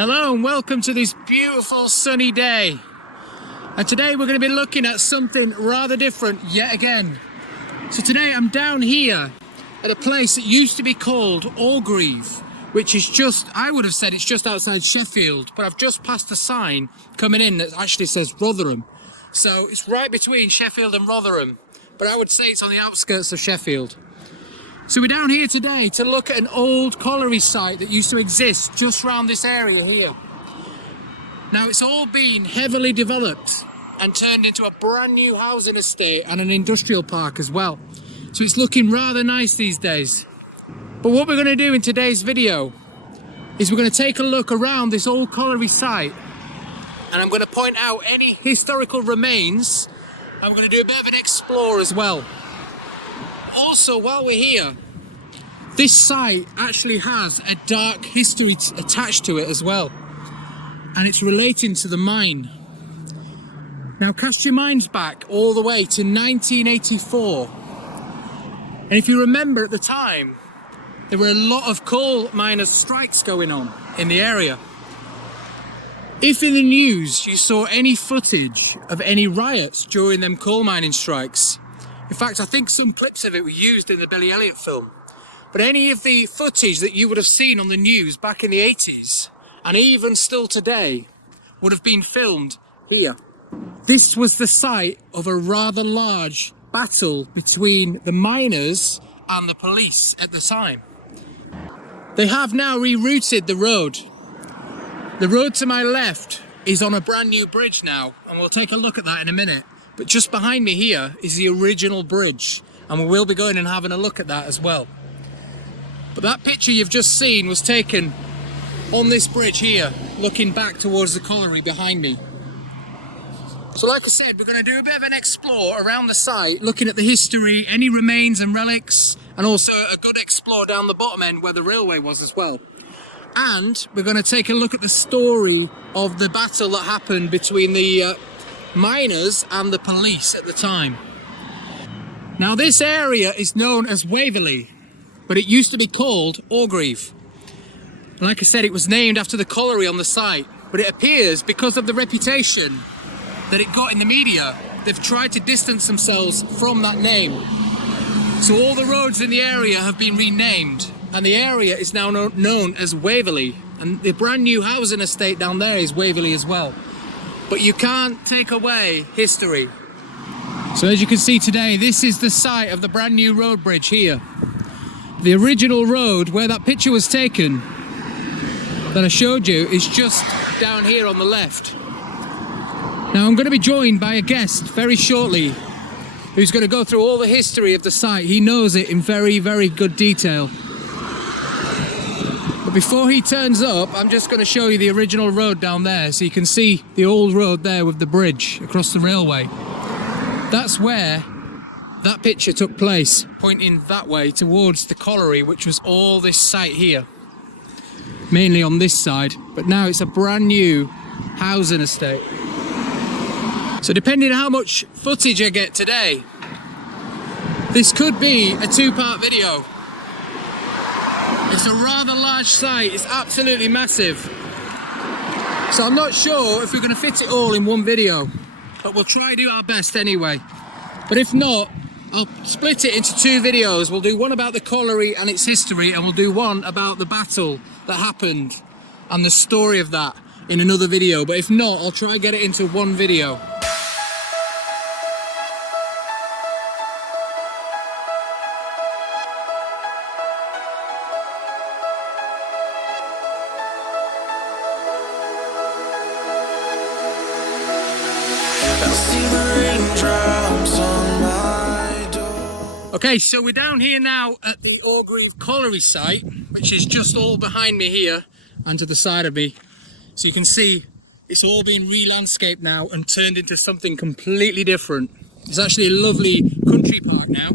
Hello and welcome to this beautiful sunny day. And today we're going to be looking at something rather different yet again. So today I'm down here at a place that used to be called Orgreave, which is just, I would have said it's just outside Sheffield, but I've just passed a sign coming in that actually says Rotherham. So it's right between Sheffield and Rotherham, but I would say it's on the outskirts of Sheffield. So we're down here today to look at an old colliery site that used to exist just around this area here. Now it's all been heavily developed and turned into a brand new housing estate and an industrial park as well. So it's looking rather nice these days. But what we're going to do in today's video is we're going to take a look around this old colliery site, and I'm going to point out any historical remains, and we're going to do a bit of an explore as well. Also, while we're here, this site actually has a dark history attached to it as well, and it's relating to the mine. Now cast your minds back all the way to 1984, and if you remember at the time there were a lot of coal miners' strikes going on in the area. If in the news you saw any footage of any riots during them coal mining strikes, in fact I think some clips of it were used in the Billy Elliot film, but any of the footage that you would have seen on the news back in the 80s and even still today would have been filmed here. This was the site of a rather large battle between the miners and the police at the time. They have now rerouted the road. The road to my left is on a brand new bridge now, and we'll take a look at that in a minute. But just behind me here is the original bridge, and we will be going and having a look at that as well. But that picture you've just seen was taken on this bridge here, looking back towards the colliery behind me. So like I said, we're going to do a bit of an explore around the site, looking at the history, any remains and relics, and also a good explore down the bottom end where the railway was as well. And we're going to take a look at the story of the battle that happened between the miners and the police at the time. Now this area is known as Waverley, but it used to be called Orgreave. Like I said, it was named after the colliery on the site, but it appears because of the reputation that it got in the media, they've tried to distance themselves from that name. So all the roads in the area have been renamed, and the area is now known as Waverley, and the brand new housing estate down there is Waverley as well. But you can't take away history. So as you can see today, this is the site of the brand new road bridge here. The original road where that picture was taken that I showed you is just down here on the left. Now I'm going to be joined by a guest very shortly who's going to go through all the history of the site. He knows it in very, very good detail. But before he turns up, I'm just going to show you the original road down there, so you can see the old road there with the bridge across the railway. That's where that picture took place, pointing that way towards the colliery, which was all this site here. Mainly on this side, but now it's a brand new housing estate. So depending on how much footage I get today, this could be a two-part video. It's a rather large site, it's absolutely massive. So I'm not sure if we're going to fit it all in one video, but we'll try to do our best anyway. But if not, I'll split it into two videos. We'll do one about the colliery and its history, and we'll do one about the battle that happened and the story of that in another video. But if not, I'll try to get it into one video. Okay, so we're down here now at the Orgreave Colliery site, which is just all behind me here and to the side of me. So you can see it's all been re-landscaped now and turned into something completely different. It's actually a lovely country park now.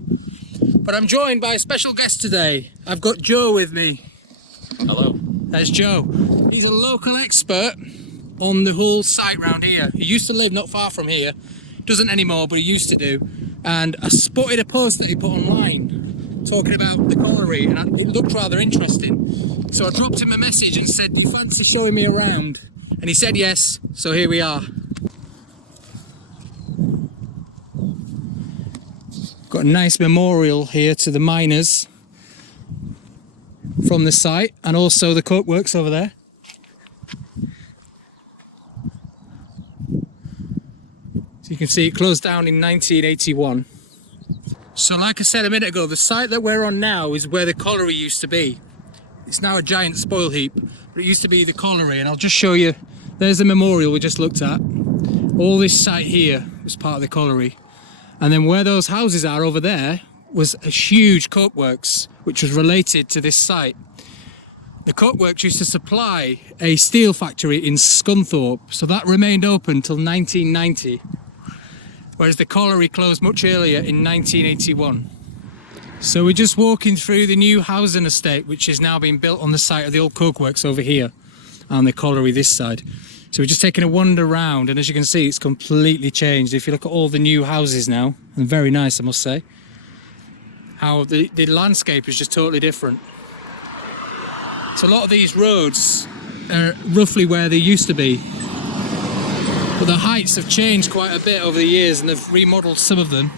But I'm joined by a special guest today. I've got Joe with me. Hello. There's Joe. He's a local expert on the whole site round here. He used to live not far from here. Doesn't anymore, but he used to do. And I spotted a post that he put online talking about the colliery, and it looked rather interesting. So I dropped him a message and said, do you fancy showing me around? And he said yes, so here we are. Got a nice memorial here to the miners from the site, and also the coke works over there. So you can see it closed down in 1981. So like I said a minute ago, the site that we're on now is where the colliery used to be. It's now a giant spoil heap, but it used to be the colliery, and I'll just show you. There's the memorial we just looked at. All this site here was part of the colliery. And then where those houses are over there was a huge coke works, which was related to this site. The coke works used to supply a steel factory in Scunthorpe, so that remained open till 1990. Whereas the colliery closed much earlier in 1981. So we're just walking through the new housing estate, which is now being built on the site of the old coke works over here, and the colliery this side. So we're just taking a wander around, and as you can see, it's completely changed. If you look at all the new houses now, and very nice, I must say, how the landscape is just totally different. So a lot of these roads are roughly where they used to be, but the heights have changed quite a bit over the years, and they've remodeled some of them.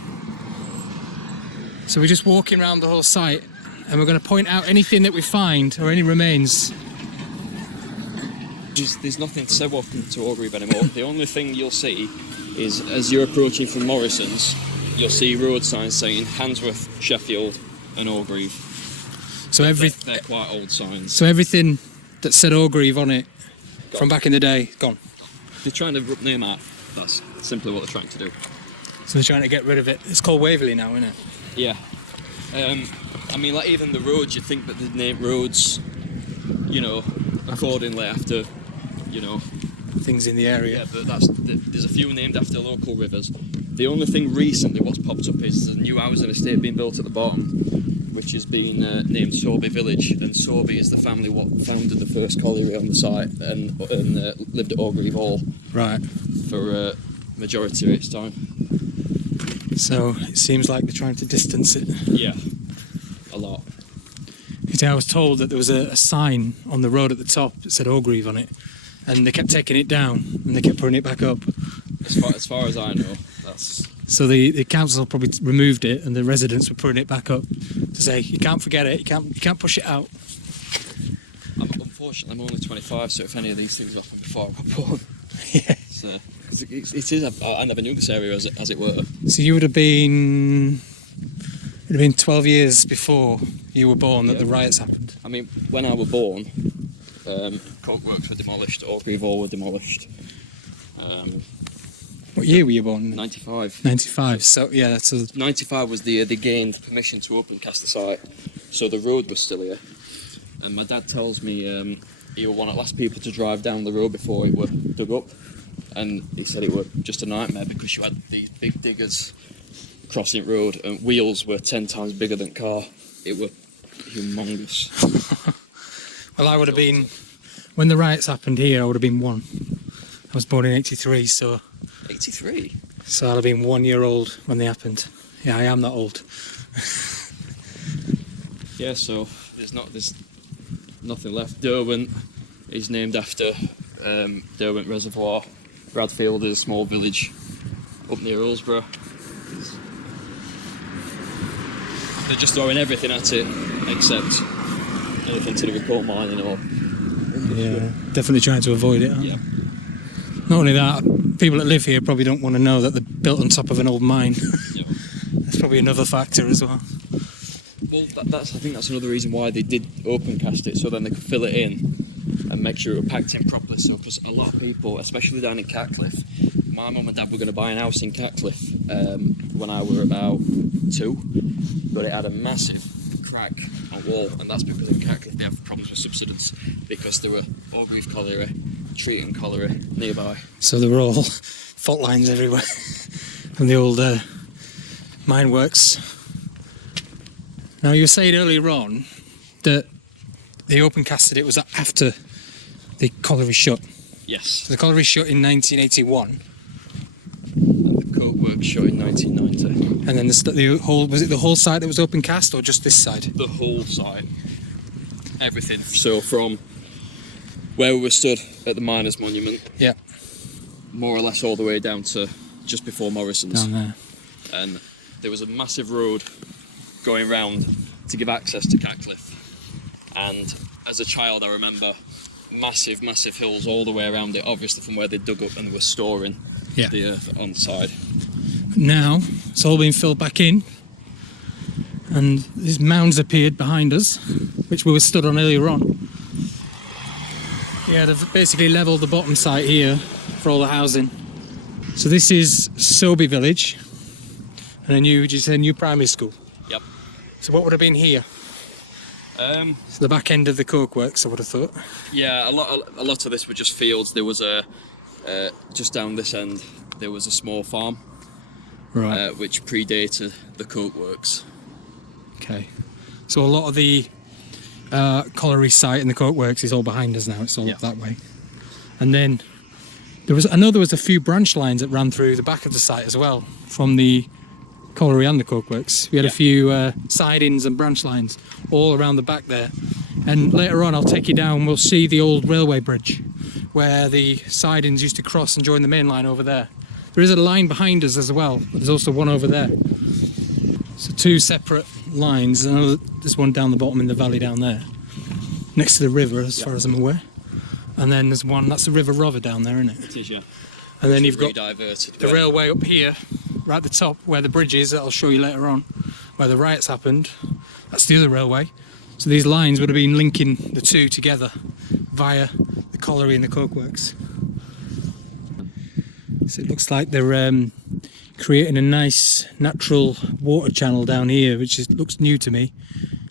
So we're just walking around the whole site, and we're going to point out anything that we find, or any remains. There's nothing to say welcome to Orgreave anymore. The only thing you'll see is, as you're approaching from Morrison's, you'll see road signs saying Handsworth, Sheffield and Orgreave. So they're quite old signs. So everything that said Orgreave on it from back in the day, gone. They're trying to rip name out. That's simply what they're trying to do. So they're trying to get rid of it. It's called Waverley now, isn't it? Yeah. I mean, like, even the roads, you think that they'd name roads, you know, accordingly after, you know, things in the area. Yeah, but there's a few named after local rivers. The only thing recently what's popped up is there's a new housing estate being built at the bottom, which has been named Sorby Village, and Sorby is the family what founded the first colliery on the site and lived at Orgreave Hall. Right. For a majority of its time. So it seems like they're trying to distance it. Yeah, a lot. I was told that there was a sign on the road at the top that said Orgreave on it, and they kept taking it down and they kept putting it back up. As far as I know, that's... So the council probably removed it, and the residents were putting it back up to say you can't forget it, you can't push it out. Unfortunately, I'm only 25, so if any of these things happened before I was born, yeah. So it is. I never knew this area as it were. So you would have been 12 years before you were born that the riots happened. I mean, when I was born, Coke Works were demolished, Orgreave Hall were demolished. What year were you born? 95. 95. So yeah, that's 95 was the year they gained permission to open cast the site, so the road was still here. And my dad tells me he was one of the last people to drive down the road before it was dug up, and he said it was just a nightmare because you had these big diggers crossing road, and wheels were 10 times bigger than car. It was humongous. Well, I would have been, when the riots happened here, I would have been 1. I was born in 83, so... 83? So I'll have been 1 year old when they happened. Yeah, I am that old. Yeah, so there's nothing left. Derwent is named after Derwent Reservoir. Bradfield is a small village up near Hillsborough. They're just throwing everything at it except anything to do with coal mining or... Yeah, definitely trying to avoid it. Yeah. Not only that, people that live here probably don't want to know that they're built on top of an old mine. Yeah. That's probably another factor as well. Well, I think that's another reason why they did open cast it, so then they could fill it in and make sure it was packed in properly. So, because a lot of people, especially down in Catcliffe, my mum and dad were going to buy an house in Catcliffe when I were about 2, but it had a massive crack on wall, and that's because in Catcliffe they have problems with subsidence because there were Orgreave Colliery, Treaton Colliery nearby. So there were all fault lines everywhere from the old mine works. Now, you were saying earlier on that they open casted it was after the colliery shut. Yes. So the colliery shut in 1981. And the Coke Works shut in 1990. And then the whole, was it the whole site that was open cast or just this side? The whole site. Everything. So from where we were stood at the Miners' Monument, Yeah. more or less all the way down to just before Morrison's. Down there. And there was a massive road going round to give access to Catcliffe. And as a child, I remember massive, massive hills all the way around it, obviously from where they dug up and they were storing the earth on the side. Now it's all been filled back in, and these mounds appeared behind us, which we were stood on earlier on. Yeah, they've basically levelled the bottom site here for all the housing. So this is Soby Village, and a new, would you say, new primary school? Yep. So what would have been here? So the back end of the Coke Works, I would have thought. Yeah, a lot of this were just fields. There was just down this end, there was a small farm, Right. which predated the Coke Works. Okay. So a lot of the colliery site and the Coke Works is all behind us now. It's all up that way. And then I know there was a few branch lines that ran through the back of the site as well, from the colliery and the Coke Works. We had a few sidings and branch lines all around the back there. And later on I'll take you down, we'll see the old railway bridge where the sidings used to cross and join the main line over there. There is a line behind us as well, but there's also one over there. So two separate lines. I know there's one down the bottom in the valley down there, next to the river as far as I'm aware. And then there's one, that's the River Rother down there, isn't it? It is, yeah. And then you've got diverted the railway up here, right at the top where the bridge is, that I'll show you later on, where the riots happened. That's the other railway. So these lines would have been linking the two together via the colliery and the Coke Works. So it looks like they're creating a nice natural water channel down here, which looks new to me,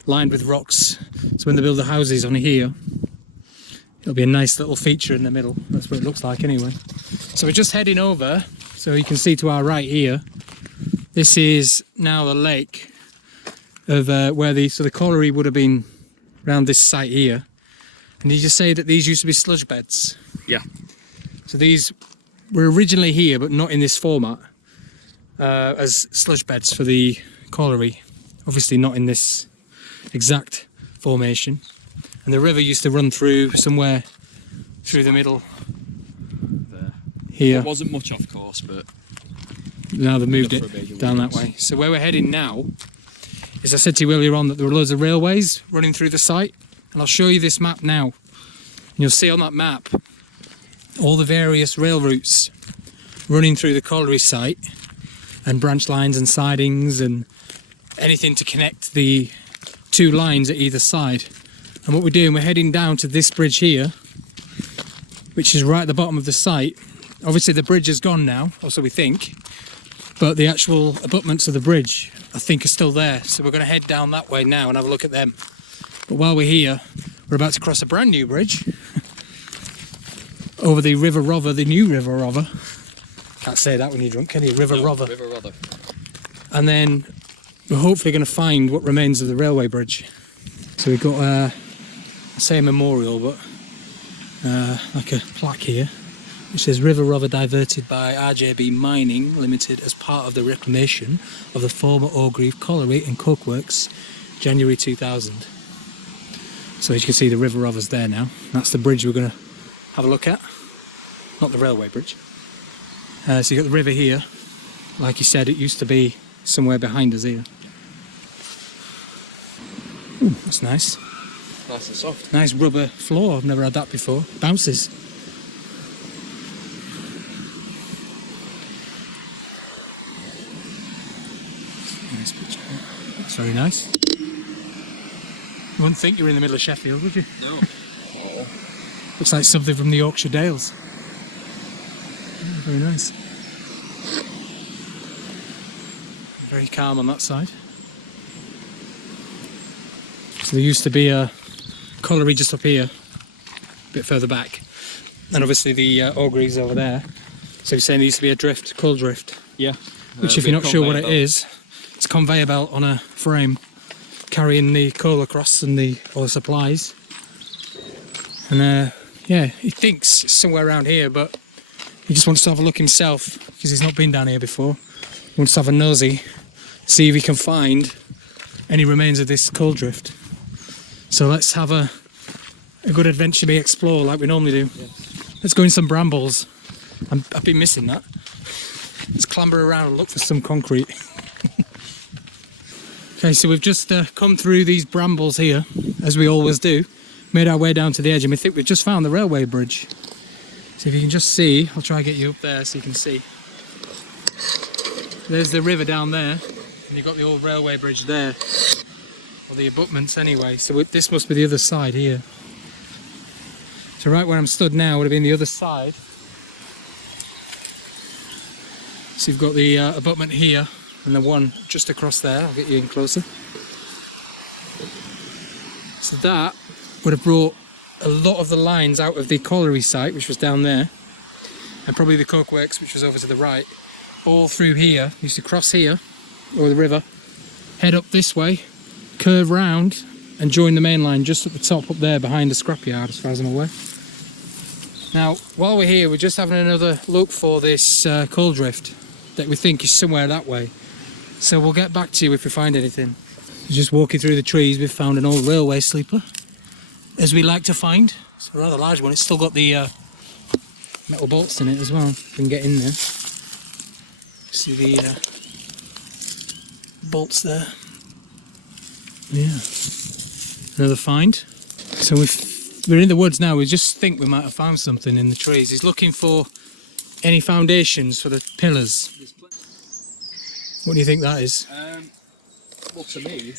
lined with rocks. So when they build the houses on here, it'll be a nice little feature in the middle. That's what it looks like anyway. So we're just heading over, so you can see to our right here, this is now the lake of where the colliery would have been around this site here. And did you say that these used to be sludge beds? Yeah. So these were originally here, but not in this format, as sludge beds for the colliery. Obviously not in this exact formation. And the river used to run through somewhere through the middle There. here. It wasn't much off course, but Now they've moved enough for a it big down that wilderness. way. So where we're heading now is, I said to you earlier on that there were loads of railways running through the site, and I'll show you this map now. And you'll see on that map all the various rail routes running through the colliery site, and branch lines and sidings and anything to connect the two lines at either side. And what we're doing, we're heading down to this bridge here, which is right at the bottom of the site. Obviously the bridge is gone now, or so we think, but the actual abutments of the bridge, I think, are still there. So we're going to head down that way now and have a look at them. But while we're here, we're about to cross a brand new bridge over the River Rother, the new River Rother. Can't say that when you're drunk, can you? River Rother. River Rother. And then we're hopefully going to find what remains of the railway bridge. So we've got, I say a memorial, but like a plaque here, which says River Rother diverted by RJB Mining Limited as part of the reclamation of the former Orgreave Colliery and Coke Works, January 2000. So as you can see, the River Rother's there now. That's the bridge we're going to have a look at, not the railway bridge. So you've got the river here. Like you said, it used to be somewhere behind us here. Ooh, that's nice. Nice and soft. Nice rubber floor, I've never had that before. Bounces. Nice picture. That's very nice. You wouldn't think you were in the middle of Sheffield, would you? No. Oh. Looks like something from the Yorkshire Dales. Yeah, very nice. Very calm on that side. So there used to be a colliery just up here, a bit further back, and obviously the Orgreave's over there. So you're saying there used to be a drift, coal drift? Yeah. Which, if you're not sure what it is, it's a conveyor belt on a frame carrying the coal across and all the supplies. And yeah, he thinks it's somewhere around here, but he just wants to have a look himself because he's not been down here before. wants to have a nosy, see if he can find any remains of this coal drift. So let's have a good AdventureMe explore like we normally do. Yes. Let's go in some brambles. I've been missing that. Let's clamber around and look for some concrete. Okay, so we've just come through these brambles here, as we always do. Made our way down to the edge, and we think we've just found the railway bridge. So if you can just see, I'll try and get you up there so you can see. There's the river down there, and you've got the old railway bridge there. Or the abutments anyway, so this must be the other side here. So right where I'm stood now would have been the other side. So you've got the abutment here, and the one just across there. I'll get you in closer. So that would have brought a lot of the lines out of the colliery site, which was down there, and probably the Coke Works, which was over to the right, all through here. Used to cross here, over the river, head up this way, curve round, and join the main line just at the top up there behind the scrapyard, as far as I'm aware. Now, while we're here, we're just having another look for this coal drift that we think is somewhere that way. So we'll get back to you if we find anything. Just walking through the trees, we've found an old railway sleeper, as we like to find. It's a rather large one. It's still got the metal bolts in it as well. If we can get in there. See the bolts there. Yeah. Another find. So we're in the woods now. We just think we might have found something in the trees. He's looking for any foundations for the pillars. What do you think that is? Well, to me,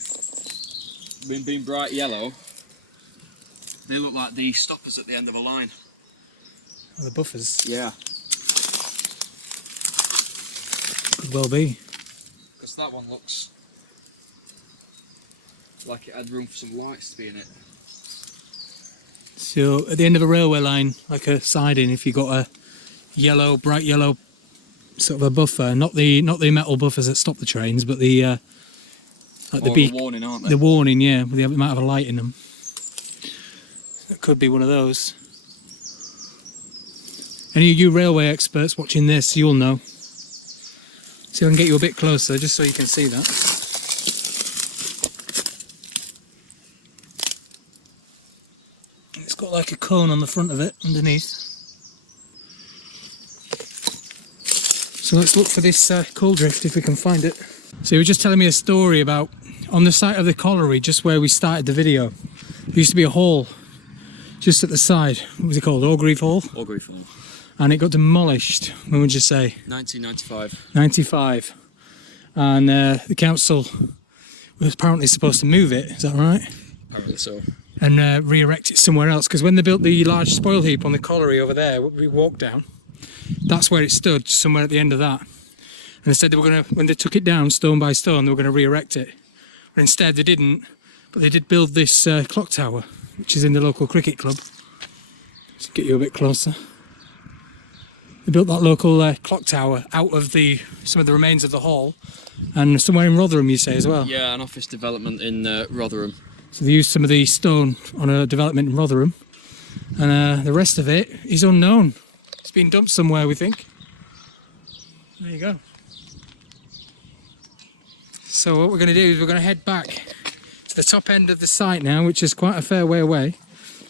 being bright yellow, they look like the stoppers at the end of a line. Oh, the buffers? Yeah. Could well be. Because that one looks like it had room for some lights to be in it. So at the end of a railway line, like a siding, if you got a yellow, bright yellow sort of a buffer, not the metal buffers that stop the trains, but the like the warning, aren't they? The warning, yeah, they might have a light in them. That could be one of those. Any of you railway experts watching this, you'll know. See if I can get you a bit closer, just so you can see that. It's got like a cone on the front of it, underneath. So let's look for this coal drift if we can find it. So you were just telling me a story about, on the site of the colliery, just where we started the video, there used to be a hall just at the side. What was it called? Orgreave Hall? Orgreave Hall. And it got demolished, when would you say? 1995. 95. And the council was apparently supposed to move it, is that right? Apparently so. And re-erect it somewhere else, because when they built the large spoil heap on the colliery over there, we walked down, that's where it stood, somewhere at the end of that. And they said they were going to, when they took it down stone by stone, they were going to re-erect it. But instead they didn't, but they did build this clock tower, which is in the local cricket club. Let's get you a bit closer. They built that local clock tower out of some of the remains of the hall, and somewhere in Rotherham, you say, as well? Yeah, an office development in Rotherham. So they used some of the stone on a development in Rotherham, and the rest of it is unknown. It's been dumped somewhere, we think. There you go. So what we're going to do is we're going to head back to the top end of the site now, which is quite a fair way away.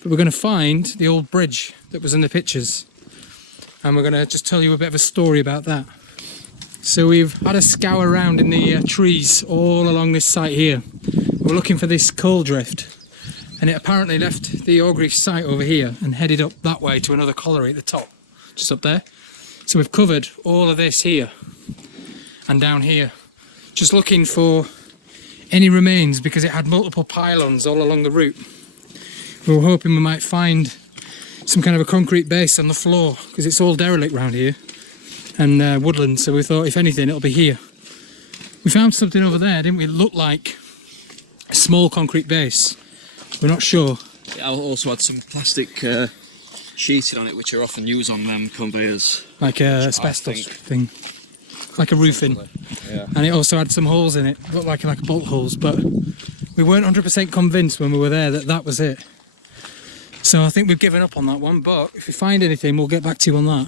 But we're going to find the old bridge that was in the pictures. And we're going to just tell you a bit of a story about that. So we've had a scour around in the trees all along this site here. We're looking for this coal drift. And it apparently left the Orgreave site over here and headed up that way to another colliery at the top, just up there. So we've covered all of this here and down here, just looking for any remains, because it had multiple pylons all along the route. We were hoping we might find some kind of a concrete base on the floor, because it's all derelict round here and woodland, so we thought if anything it'll be here. We found something over there, didn't we? It looked like a small concrete base. We're not sure. It also had some plastic sheeting on it, which are often used on them conveyors. Like a asbestos thing. Like a roofing. Yeah. And it also had some holes in it, looked like bolt holes, but we weren't 100% convinced when we were there that was it. So I think we've given up on that one, but if we find anything we'll get back to you on that.